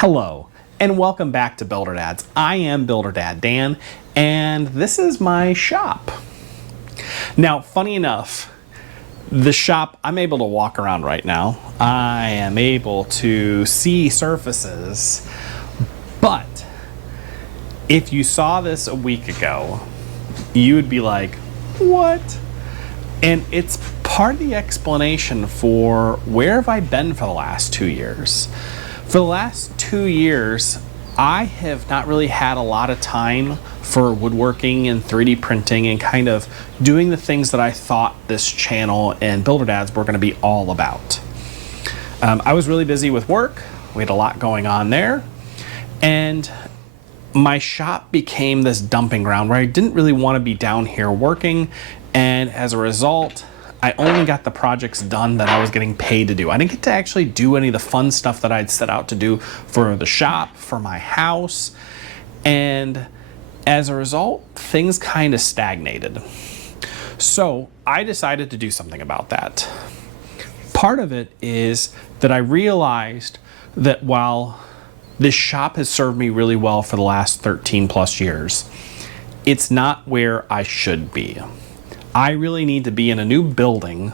Hello, and welcome back to Builder Dads. I am Builder Dad Dan, and this is my shop. Now, funny enough, the shop, I'm able to walk around right now. I am able to see surfaces, but if you saw this a week ago, you would be like, what? And it's part of the explanation for where have I been for the last 2 years. For the last 2 years, I have not really had a lot of time for woodworking and 3D printing and kind of doing the things that I thought this channel and Builder Dads were going to be all about. I was really busy with work. We had a lot going on there. And my shop became this dumping ground where I didn't really want to be down here working. And as a result, I only got the projects done that I was getting paid to do. I didn't get to actually do any of the fun stuff that I'd set out to do for the shop, for my house. And as a result, things kind of stagnated. So I decided to do something about that. Part of it is that I realized that while this shop has served me really well for the last 13 plus years, it's not where I should be. I really need to be in a new building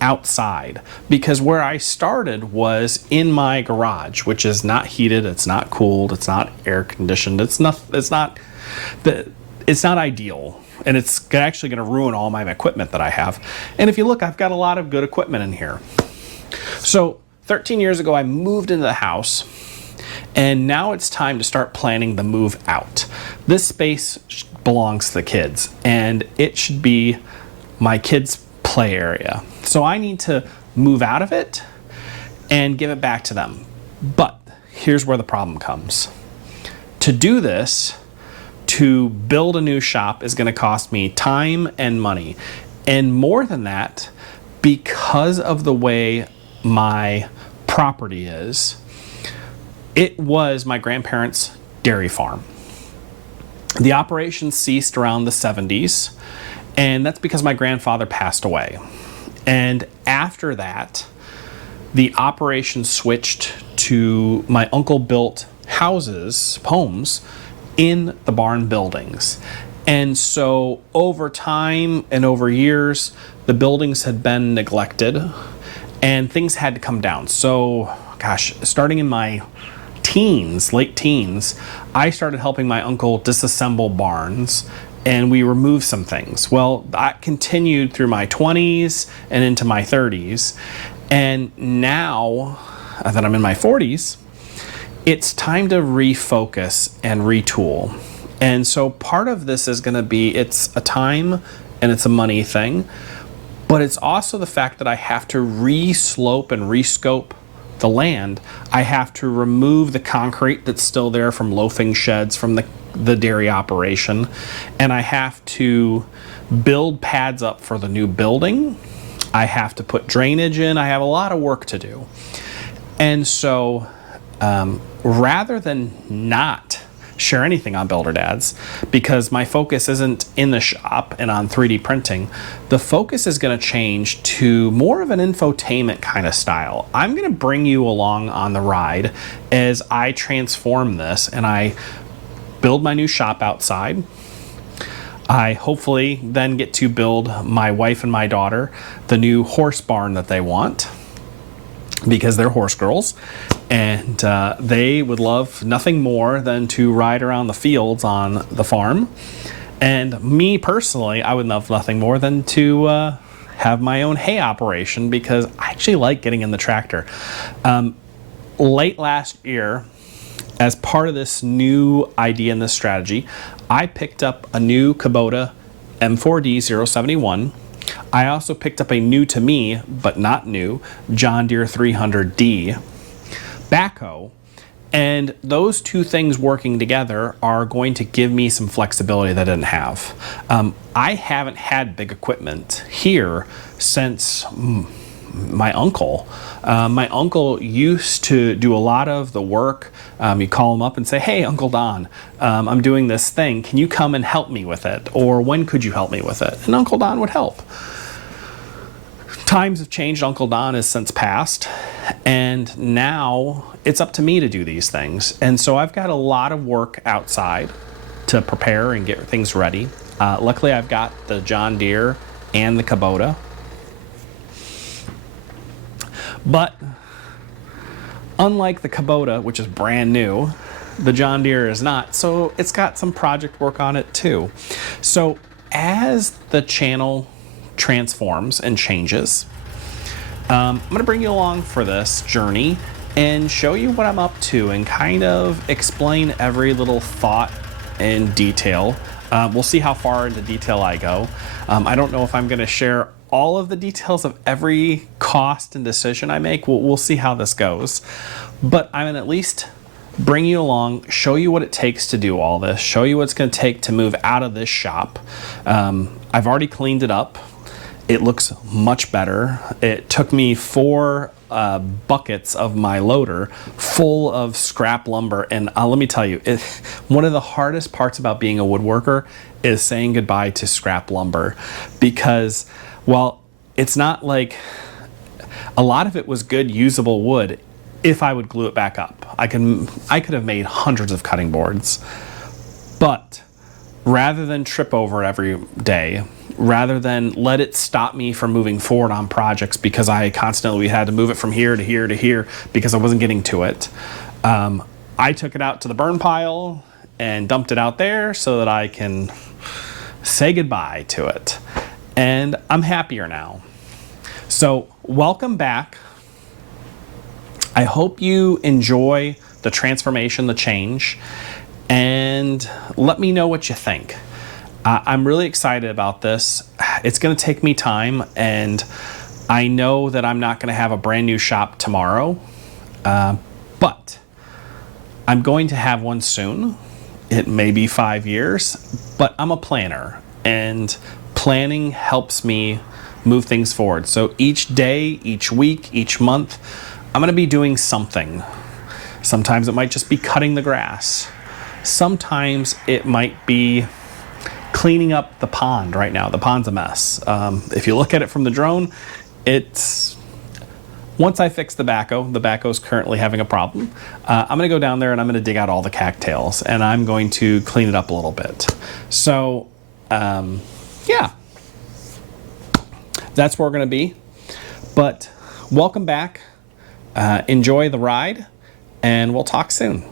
outside, because where I started was in my garage, which is not heated, it's not cooled, it's not air conditioned, it's not ideal, and it's actually going to ruin all my equipment that I have. And if you look, I've got a lot of good equipment in here. So 13 years ago, I moved into the house, and now it's time to start planning the move out. This space belongs to the kids, and it should be my kids' play area. So I need to move out of it and give it back to them. But here's where the problem comes. To do this, to build a new shop is going to cost me time and money. And more than that, because of the way my property is, it was my grandparents' dairy farm. The operation ceased around the 70s, and that's because my grandfather passed away. And after that, the operation switched to my uncle built homes in the barn buildings. And so over time and over years, the buildings had been neglected and things had to come down. So, gosh, starting in my late teens, I started helping my uncle disassemble barns, and we removed some things. Well, that continued through my 20s and into my 30s. And now that I'm in my 40s, it's time to refocus and retool. And so part of this is going to be, it's a time and it's a money thing, but it's also the fact that I have to re-slope and rescope the land. I have to remove the concrete that's still there from loafing sheds from the dairy operation, and I have to build pads up for the new building. I have to put drainage in. I have a lot of work to do. And so rather than not share anything on Builder Dads, because my focus isn't in the shop and on 3D printing, the focus is going to change to more of an infotainment kind of style. I'm going to bring you along on the ride as I transform this and I build my new shop outside. I hopefully then get to build my wife and my daughter the new horse barn that they want, because they're horse girls, and they would love nothing more than to ride around the fields on the farm. And me personally, I would love nothing more than to have my own hay operation, because I actually like getting in the tractor. Late last year, as part of this new idea and this strategy, I picked up a new Kubota M4D 071. I also picked up a new to me, but not new, John Deere 300D backhoe. And those two things working together are going to give me some flexibility that I didn't have. I haven't had big equipment here since my uncle. My uncle used to do a lot of the work. You call him up and say, hey, Uncle Don, I'm doing this thing. Can you come and help me with it? Or when could you help me with it? And Uncle Don would help. Times have changed. Uncle Don has since passed, and now it's up to me to do these things. And so I've got a lot of work outside to prepare and get things ready. Luckily, I've got the John Deere and the Kubota. But unlike the Kubota, which is brand new, the John Deere is not, so it's got some project work on it too. So as the channel transforms and changes, I'm going to bring you along for this journey and show you what I'm up to and kind of explain every little thought and detail. We'll see how far into detail I go. I don't know if I'm going to share all of the details of every cost and decision I make. We'll see how this goes. But I'm going to at least bring you along, show you what it takes to do all this, show you what it's going to take to move out of this shop. I've already cleaned it up. It looks much better. It took me 4 buckets of my loader full of scrap lumber, and let me tell you, one of the hardest parts about being a woodworker is saying goodbye to scrap lumber, because while it's not like a lot of it was good usable wood, if I would glue it back up, I could have made hundreds of cutting boards. But rather than trip over every day, rather than let it stop me from moving forward on projects because I constantly had to move it from here to here to here because I wasn't getting to it, I took it out to the burn pile and dumped it out there so that I can say goodbye to it. And I'm happier now. So welcome back. I hope you enjoy the transformation, the change, and let me know what you think. I'm really excited about this. It's going to take me time, and I know that I'm not going to have a brand new shop tomorrow, but I'm going to have one soon. It may be 5 years, but I'm a planner, and planning helps me move things forward. So each day, each week, each month, I'm going to be doing something. Sometimes it might just be cutting the grass. Sometimes it might be cleaning up the pond right now. The pond's a mess. If you look at it from the drone, it's... Once I fix the backhoe's currently having a problem. I'm going to go down there and I'm going to dig out all the cattails, and I'm going to clean it up a little bit. So, yeah. That's where we're going to be. But welcome back. Enjoy the ride, and we'll talk soon.